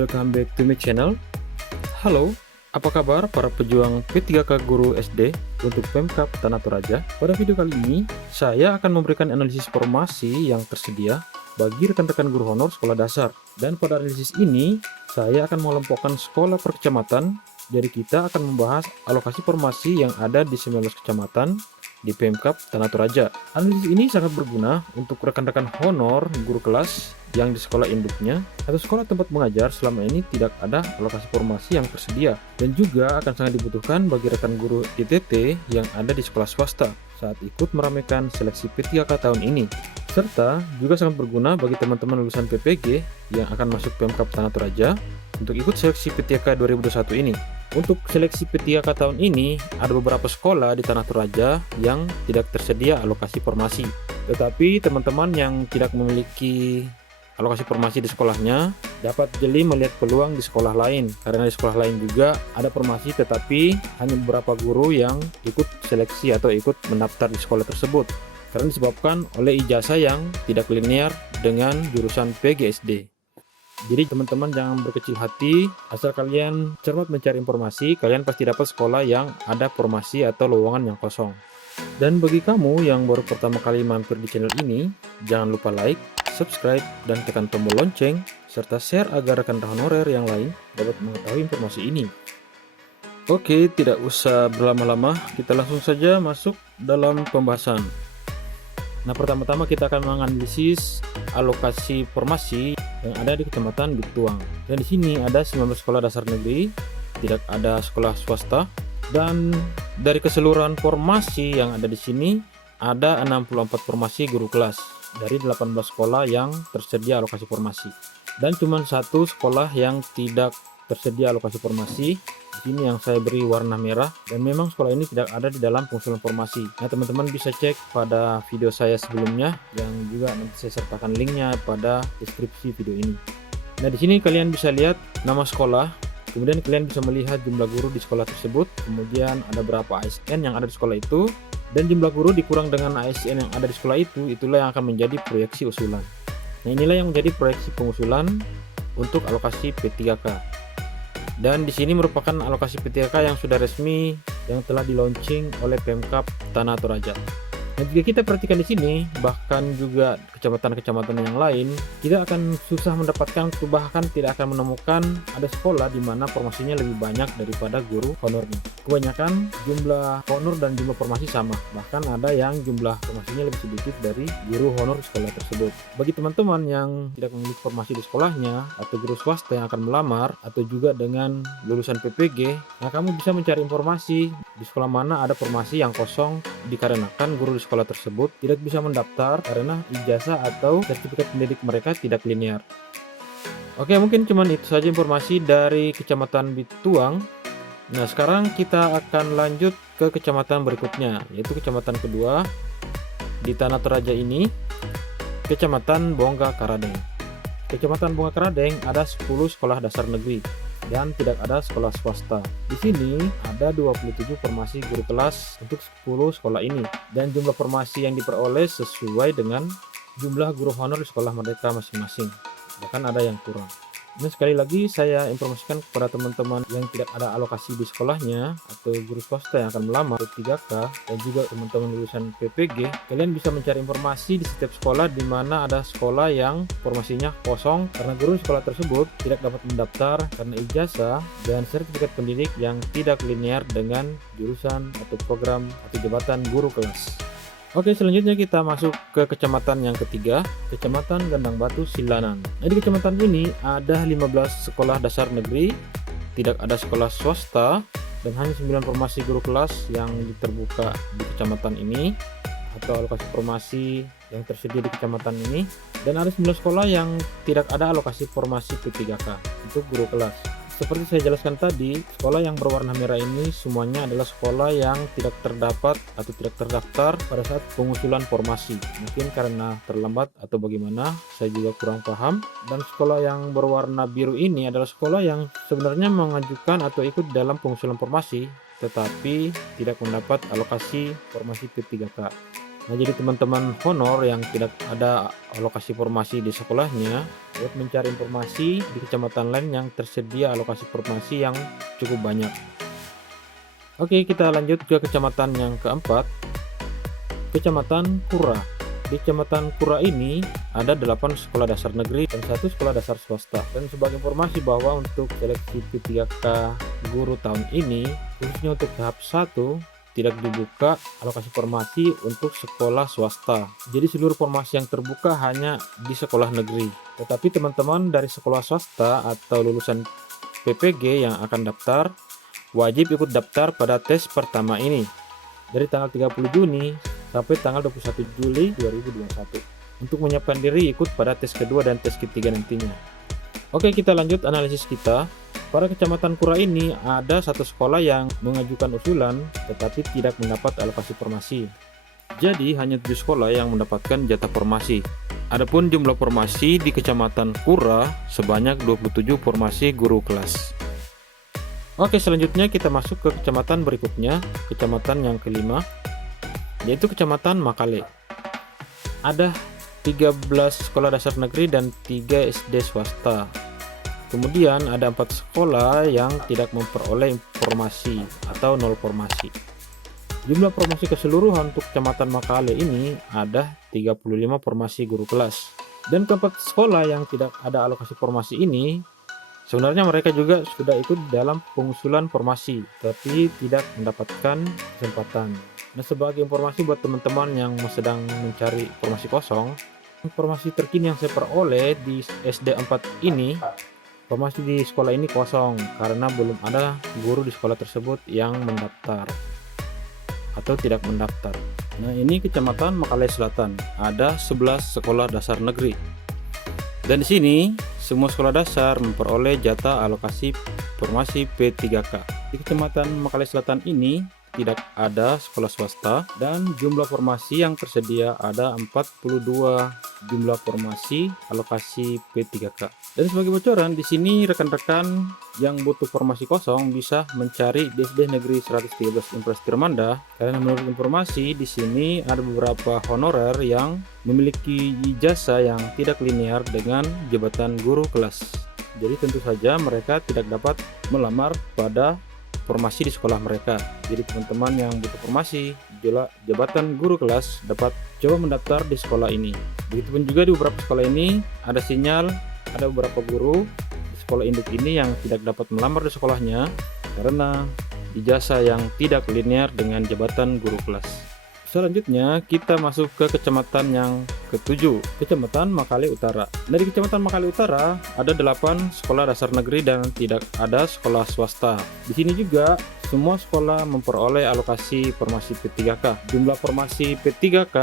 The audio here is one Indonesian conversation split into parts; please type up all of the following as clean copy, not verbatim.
welcome back to my channel. Halo, apa kabar para pejuang P3K Guru SD untuk Pemkab Tanah Toraja? Pada video kali ini, saya akan memberikan analisis formasi yang tersedia bagi rekan-rekan guru honor sekolah dasar. Dan pada analisis ini, saya akan mengelompokkan sekolah per kecamatan. Jadi kita akan membahas alokasi formasi yang ada di 19 kecamatan di Pemkab Tanah Toraja. Analisis ini sangat berguna untuk rekan-rekan honor guru kelas yang di sekolah induknya atau sekolah tempat mengajar selama ini tidak ada alokasi formasi yang tersedia, dan juga akan sangat dibutuhkan bagi rekan guru ITT yang ada di sekolah swasta saat ikut meramaikan seleksi P3K tahun ini, serta juga sangat berguna bagi teman-teman lulusan PPG yang akan masuk Pemkab Tanah Toraja untuk ikut seleksi P3K 2021 ini. Untuk seleksi P3K tahun ini, ada beberapa sekolah di Tanah Toraja yang tidak tersedia alokasi formasi. Tetapi teman-teman yang tidak memiliki alokasi formasi di sekolahnya dapat jeli melihat peluang di sekolah lain, karena di sekolah lain juga ada formasi tetapi hanya beberapa guru yang ikut seleksi atau ikut mendaftar di sekolah tersebut, karena disebabkan oleh ijazah yang tidak linear dengan jurusan PGSD. Jadi teman-teman jangan berkecil hati, asal kalian cermat mencari informasi, kalian pasti dapat sekolah yang ada formasi atau lowongan yang kosong. Dan bagi kamu yang baru pertama kali mampir di channel ini, jangan lupa like, subscribe, dan tekan tombol lonceng, serta share agar rekan honorer yang lain dapat mengetahui informasi ini. Oke, tidak usah berlama-lama, kita langsung saja masuk dalam pembahasan. Nah, pertama-tama kita akan menganalisis alokasi formasi yang ada di Kecamatan Bituang. Dan di sini ada 19 sekolah dasar negeri, tidak ada sekolah swasta. Dan dari keseluruhan formasi yang ada di sini, ada 64 formasi guru kelas dari 18 sekolah yang tersedia alokasi formasi. Dan cuma satu sekolah yang tidak tersedia alokasi formasi. Di sini yang saya beri warna merah, dan memang sekolah ini tidak ada di dalam pengusulan formasi. Nah, teman-teman bisa cek pada video saya sebelumnya yang juga nanti saya sertakan linknya pada deskripsi video ini. Nah, di sini kalian bisa lihat nama sekolah, kemudian kalian bisa melihat jumlah guru di sekolah tersebut, kemudian ada berapa ASN yang ada di sekolah itu, dan jumlah guru dikurang dengan ASN yang ada di sekolah itu, itulah yang akan menjadi proyeksi usulan. Nah, inilah yang menjadi proyeksi pengusulan untuk alokasi P3K. Dan di sini merupakan alokasi P3K yang sudah resmi yang telah di launching oleh Pemkab Tanah Toraja. Nah, jika kita perhatikan di sini, bahkan juga kecamatan-kecamatan yang lain, kita akan susah mendapatkan, bahkan tidak akan menemukan ada sekolah di mana formasinya lebih banyak daripada guru honornya. Kebanyakan jumlah honor dan jumlah formasi sama, bahkan ada yang jumlah formasinya lebih sedikit dari guru honor sekolah tersebut. Bagi teman-teman yang tidak memiliki formasi di sekolahnya, atau guru swasta yang akan melamar, atau juga dengan lulusan PPG, nah kamu bisa mencari informasi di sekolah mana ada formasi yang kosong, dikarenakan guru di sekolah tersebut tidak bisa mendaftar karena ijazah atau sertifikat pendidik mereka tidak linear. Oke, mungkin cuman itu saja informasi dari Kecamatan Bituang. Nah, sekarang kita akan lanjut ke kecamatan berikutnya, yaitu kecamatan kedua di Tanah Toraja ini, Kecamatan Bongga Karadeng. Kecamatan Bongga Karadeng ada 10 sekolah dasar negeri dan tidak ada sekolah swasta. Di sini ada 27 formasi guru kelas untuk 10 sekolah ini, dan jumlah formasi yang diperoleh sesuai dengan jumlah guru honor di sekolah mereka masing-masing, bahkan ada yang kurang. Nah, sekali lagi saya informasikan kepada teman-teman yang tidak ada alokasi di sekolahnya atau guru swasta yang akan melamar P3K, dan juga teman-teman lulusan PPG, kalian bisa mencari informasi di setiap sekolah di mana ada sekolah yang formasinya kosong karena guru di sekolah tersebut tidak dapat mendaftar karena ijazah dan sertifikat pendidik yang tidak linear dengan jurusan atau program atau jabatan guru kelas. Oke, selanjutnya kita masuk ke kecamatan yang ketiga, Kecamatan Gandang Batu Silanan. Nah, di kecamatan ini ada 15 sekolah dasar negeri, tidak ada sekolah swasta, dan hanya 9 formasi guru kelas yang terbuka di kecamatan ini atau alokasi formasi yang tersedia di kecamatan ini, dan ada 9 sekolah yang tidak ada alokasi formasi P3K untuk guru kelas. Seperti saya jelaskan tadi, sekolah yang berwarna merah ini semuanya adalah sekolah yang tidak terdapat atau tidak terdaftar pada saat pengusulan formasi. Mungkin karena terlambat atau bagaimana, saya juga kurang paham. Dan sekolah yang berwarna biru ini adalah sekolah yang sebenarnya mengajukan atau ikut dalam pengusulan formasi, tetapi tidak mendapat alokasi formasi P3K. Nah, jadi teman-teman honor yang tidak ada alokasi formasi di sekolahnya, buat mencari informasi di kecamatan lain yang tersedia alokasi formasi yang cukup banyak. Oke, kita lanjut ke kecamatan yang keempat, Kecamatan Kura. Di Kecamatan Kura ini ada 8 sekolah dasar negeri dan 1 sekolah dasar swasta. Dan sebagai informasi bahwa untuk seleksi P3K guru tahun ini, khususnya untuk tahap 1, tidak dibuka alokasi formasi untuk sekolah swasta. Jadi seluruh formasi yang terbuka hanya di sekolah negeri. Tetapi teman-teman dari sekolah swasta atau lulusan PPG yang akan daftar, wajib ikut daftar pada tes pertama ini dari tanggal 30 Juni sampai tanggal 21 Juli 2021 untuk menyiapkan diri ikut pada tes kedua dan tes ketiga nantinya. Oke, kita lanjut analisis kita. Pada Kecamatan Kura ini ada 1 sekolah yang mengajukan usulan tetapi tidak mendapat alokasi formasi. Jadi hanya 7 sekolah yang mendapatkan jatah formasi. Adapun jumlah formasi di Kecamatan Kura sebanyak 27 formasi guru kelas. Oke, selanjutnya kita masuk ke kecamatan berikutnya, kecamatan yang kelima, yaitu Kecamatan Makale. Ada 13 sekolah dasar negeri dan 3 SD swasta. Kemudian ada 4 sekolah yang tidak memperoleh informasi atau 0 formasi. Jumlah formasi keseluruhan untuk Kecamatan Makale ini ada 35 formasi guru kelas. Dan keempat sekolah yang tidak ada alokasi formasi ini, sebenarnya mereka juga sudah ikut dalam pengusulan formasi, tapi tidak mendapatkan kesempatan. Nah, sebagai informasi buat teman-teman yang sedang mencari formasi kosong, informasi terkini yang saya peroleh di SD 4 ini, formasi di sekolah ini kosong karena belum ada guru di sekolah tersebut yang mendaftar atau tidak mendaftar. Nah, ini Kecamatan Makale Selatan, ada 11 sekolah dasar negeri. Dan di sini semua sekolah dasar memperoleh jatah alokasi formasi P3K. Di Kecamatan Makale Selatan ini tidak ada sekolah swasta dan jumlah formasi yang tersedia ada 42 jumlah formasi alokasi P3K. Dan sebagai bocoran di sini rekan-rekan yang butuh formasi kosong bisa mencari di SD Negeri 113 Impres Tirmanda karena menurut informasi di sini ada beberapa honorer yang memiliki ijazah yang tidak linear dengan jabatan guru kelas. Jadi tentu saja mereka tidak dapat melamar pada formasi di sekolah mereka. Jadi teman-teman yang butuh formasi jabatan guru kelas dapat coba mendaftar di sekolah ini. Begitupun juga di beberapa sekolah ini ada sinyal ada beberapa guru di sekolah induk ini yang tidak dapat melamar di sekolahnya karena ijazah yang tidak linear dengan jabatan guru kelas. Selanjutnya kita masuk ke kecamatan yang ketujuh, Kecamatan Makale Utara. Dari Kecamatan Makale Utara ada 8 sekolah dasar negeri dan tidak ada sekolah swasta. Di sini juga semua sekolah memperoleh alokasi formasi P3K. Jumlah formasi P3K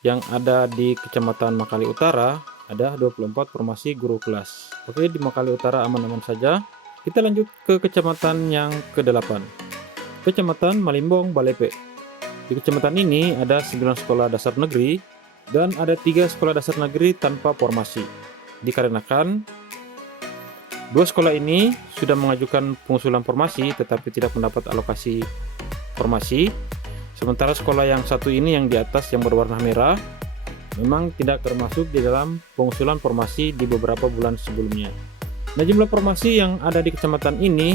yang ada di Kecamatan Makale Utara ada 24 formasi guru kelas. Oke, di Makale Utara aman-aman saja. Kita lanjut ke kecamatan yang ke-8, Kecamatan Malimbong Balepe. Di kecamatan ini ada 9 sekolah dasar negeri dan ada 3 sekolah dasar negeri tanpa formasi. Dikarenakan 2 sekolah ini sudah mengajukan pengusulan formasi tetapi tidak mendapat alokasi formasi. Sementara sekolah yang satu ini yang di atas yang berwarna merah memang tidak termasuk di dalam pengusulan formasi di beberapa bulan sebelumnya. Nah, jumlah formasi yang ada di kecamatan ini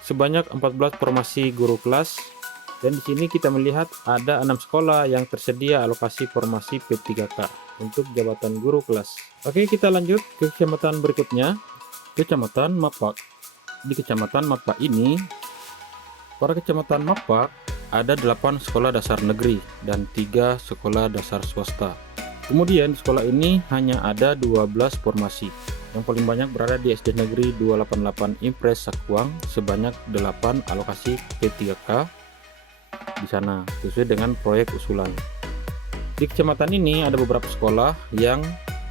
sebanyak 14 formasi guru kelas. Dan di sini kita melihat ada 6 sekolah yang tersedia alokasi formasi P3K untuk jabatan guru kelas. Oke, kita lanjut ke kecamatan berikutnya, Kecamatan Mapak. Di Kecamatan Mapak ini, pada Kecamatan Mapak ada 8 sekolah dasar negeri dan 3 sekolah dasar swasta. Kemudian di sekolah ini hanya ada 12 formasi. Yang paling banyak berada di SD Negeri 288 Impres Sakuang sebanyak 8 alokasi P3K di sana sesuai dengan proyek usulan. Di kecamatan ini ada beberapa sekolah yang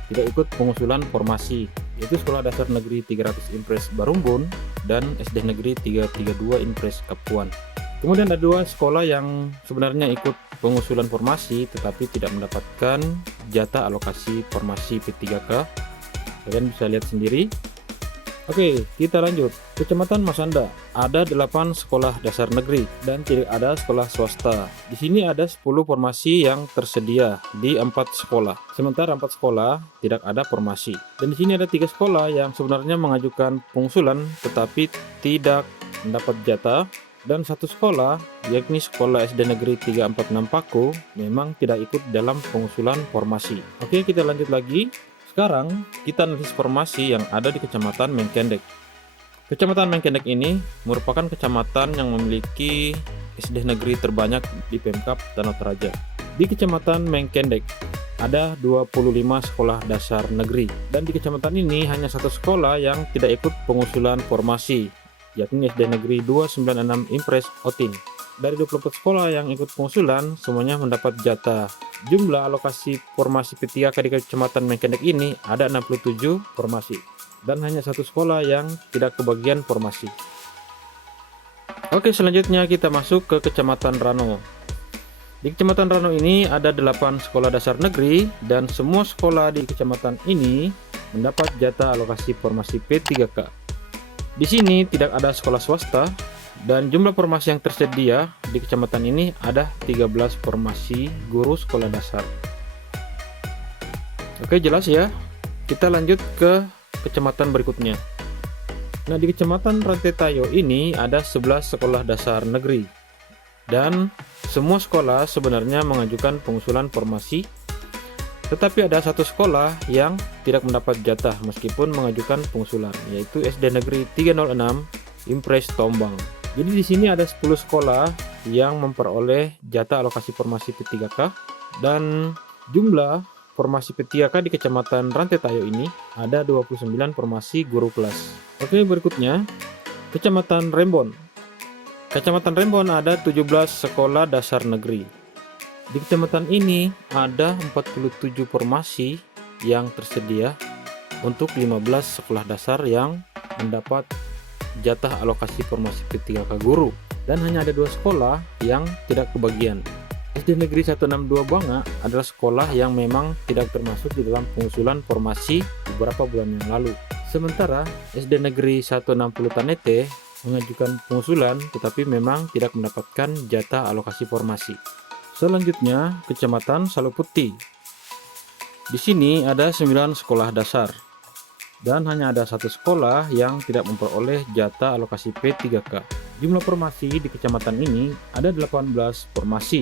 tidak ikut pengusulan formasi, yaitu Sekolah Dasar Negeri 300 Impres Barumbun dan SD Negeri 332 Impres Kapuan. Kemudian ada 2 sekolah yang sebenarnya ikut pengusulan formasi tetapi tidak mendapatkan jatah alokasi formasi P3K. Kalian bisa lihat sendiri. Oke, kita lanjut. Kecamatan Masanda ada 8 sekolah dasar negeri dan tidak ada sekolah swasta. Di sini ada 10 formasi yang tersedia di 4 sekolah. Sementara 4 sekolah tidak ada formasi. Dan di sini ada 3 sekolah yang sebenarnya mengajukan pengusulan tetapi tidak mendapat jatah, dan 1 sekolah yakni Sekolah SD Negeri 346 Paku memang tidak ikut dalam pengusulan formasi. Oke, kita lanjut lagi. Sekarang kita analisis formasi yang ada di Kecamatan Mengkendek. Kecamatan Mengkendek ini merupakan kecamatan yang memiliki SD negeri terbanyak di Pemkab Danau Toraja. Di Kecamatan Mengkendek ada 25 sekolah dasar negeri, dan di kecamatan ini hanya 1 sekolah yang tidak ikut pengusulan formasi, yakni SD Negeri 296 Impres Otin. Dari 24 sekolah yang ikut pengusulan, semuanya mendapat jatah. Jumlah alokasi formasi P3K di Kecamatan Mengkendek ini ada 67 formasi, dan hanya 1 sekolah yang tidak kebagian formasi. Oke, selanjutnya kita masuk ke Kecamatan Rano. Di Kecamatan Rano ini ada 8 sekolah dasar negeri, dan semua sekolah di kecamatan ini mendapat jatah alokasi formasi P3K. Di sini tidak ada sekolah swasta, dan jumlah formasi yang tersedia di kecamatan ini ada 13 formasi guru sekolah dasar. Oke, jelas ya. Kita lanjut ke kecamatan berikutnya. Nah, di Kecamatan Rantai Tayo ini ada 11 sekolah dasar negeri, dan semua sekolah sebenarnya mengajukan pengusulan formasi, tetapi ada 1 sekolah yang tidak mendapat jatah meskipun mengajukan pengusulan, yaitu SD Negeri 306 Impres Tombang. Jadi di sini ada 10 sekolah yang memperoleh jatah alokasi formasi P3K, dan jumlah formasi P3K di Kecamatan Rantai Tayo ini ada 29 formasi guru kelas. Oke, berikutnya Kecamatan Rembon. Kecamatan Rembon ada 17 sekolah dasar negeri. Di kecamatan ini ada 47 formasi yang tersedia untuk 15 sekolah dasar yang mendapat jatah alokasi formasi P3K guru, dan hanya ada 2 sekolah yang tidak kebagian. SD Negeri 162 Banga adalah sekolah yang memang tidak termasuk di dalam pengusulan formasi beberapa bulan yang lalu. Sementara SD Negeri 160 Tanete mengajukan pengusulan tetapi memang tidak mendapatkan jatah alokasi formasi. Selanjutnya, Kecamatan Saluputi. Di sini ada 9 sekolah dasar, dan hanya ada 1 sekolah yang tidak memperoleh jatah alokasi P3K. Jumlah formasi di kecamatan ini ada 18 formasi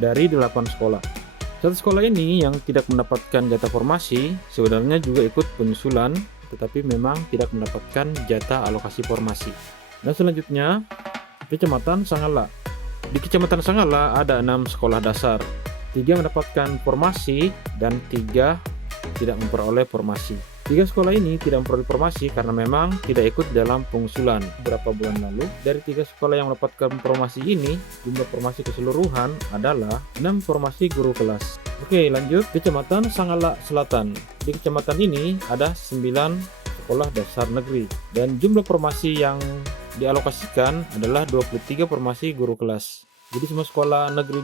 dari 8 sekolah. 1 sekolah ini yang tidak mendapatkan jatah formasi sebenarnya juga ikut penyusulan, tetapi memang tidak mendapatkan jatah alokasi formasi. Dan selanjutnya, Kecamatan Sangala. Di Kecamatan Sangala ada 6 sekolah dasar, 3 mendapatkan formasi dan 3 tidak memperoleh formasi. 3 sekolah ini tidak memperoleh formasi karena memang tidak ikut dalam pengusulan. Beberapa bulan lalu, dari 3 sekolah yang mendapatkan formasi ini, jumlah formasi keseluruhan adalah 6 formasi guru kelas. Oke, lanjut Kecamatan Sangala Selatan. Di kecamatan ini ada 9 sekolah dasar negeri, dan jumlah formasi yang dialokasikan adalah 23 formasi guru kelas. Jadi semua sekolah negeri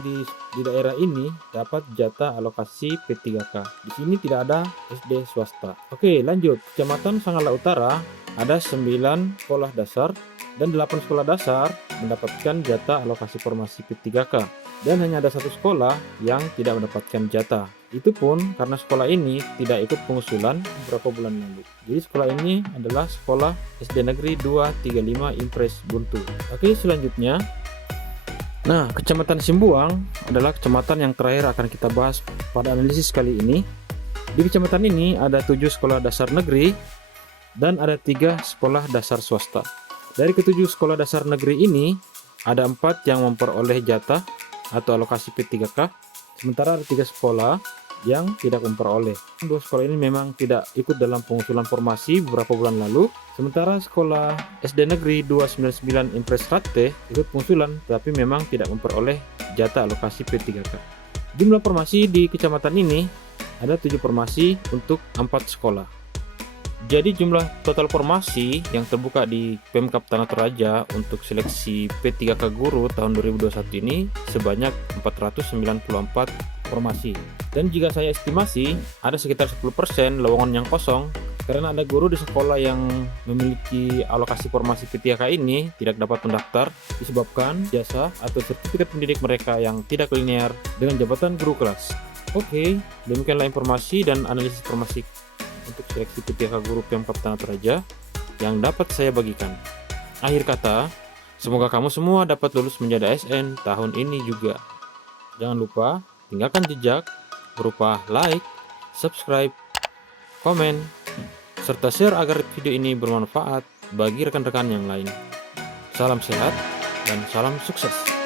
di daerah ini dapat jatah alokasi P3K. Di sini tidak ada SD swasta. Oke, lanjut. Kecamatan Sangala Utara ada 9 sekolah dasar, dan 8 sekolah dasar mendapatkan jatah alokasi formasi P3K. Dan hanya ada 1 sekolah yang tidak mendapatkan jatah. Itu pun karena sekolah ini tidak ikut pengusulan beberapa bulan lalu. Jadi sekolah ini adalah sekolah SD Negeri 235 Impres Buntu. Oke, selanjutnya. Nah, Kecamatan Simbuang adalah kecamatan yang terakhir akan kita bahas pada analisis kali ini. Di kecamatan ini ada 7 sekolah dasar negeri dan ada 3 sekolah dasar swasta. Dari ke-7 sekolah dasar negeri ini, ada 4 yang memperoleh jatah atau alokasi P3K, sementara ada 3 sekolah yang tidak memperoleh. 2 sekolah ini memang tidak ikut dalam pengusulan formasi beberapa bulan lalu, sementara sekolah SD Negeri 299 Impres Rate ikut pengusulan tetapi memang tidak memperoleh jatah alokasi P3K. Jumlah formasi di kecamatan ini ada 7 formasi untuk 4 sekolah. Jadi jumlah total formasi yang terbuka di Pemkab Danau Toraja untuk seleksi P3K guru tahun 2021 ini sebanyak 494 formasi. Dan jika saya estimasi ada sekitar 10% lowongan yang kosong Karena ada guru di sekolah yang memiliki alokasi formasi PTK ini tidak dapat mendaftar disebabkan jasa atau sertifikat pendidik mereka yang tidak linear dengan jabatan guru kelas. Oke, demikianlah informasi dan analisis formasi untuk seleksi PTK guru Pemkab Tanah Toraja yang dapat saya bagikan. Akhir kata, semoga kamu semua dapat lulus menjadi ASN tahun ini juga. Jangan lupa tinggalkan jejak berupa like, subscribe, komen, serta share agar video ini bermanfaat bagi rekan-rekan yang lain. Salam sehat dan salam sukses.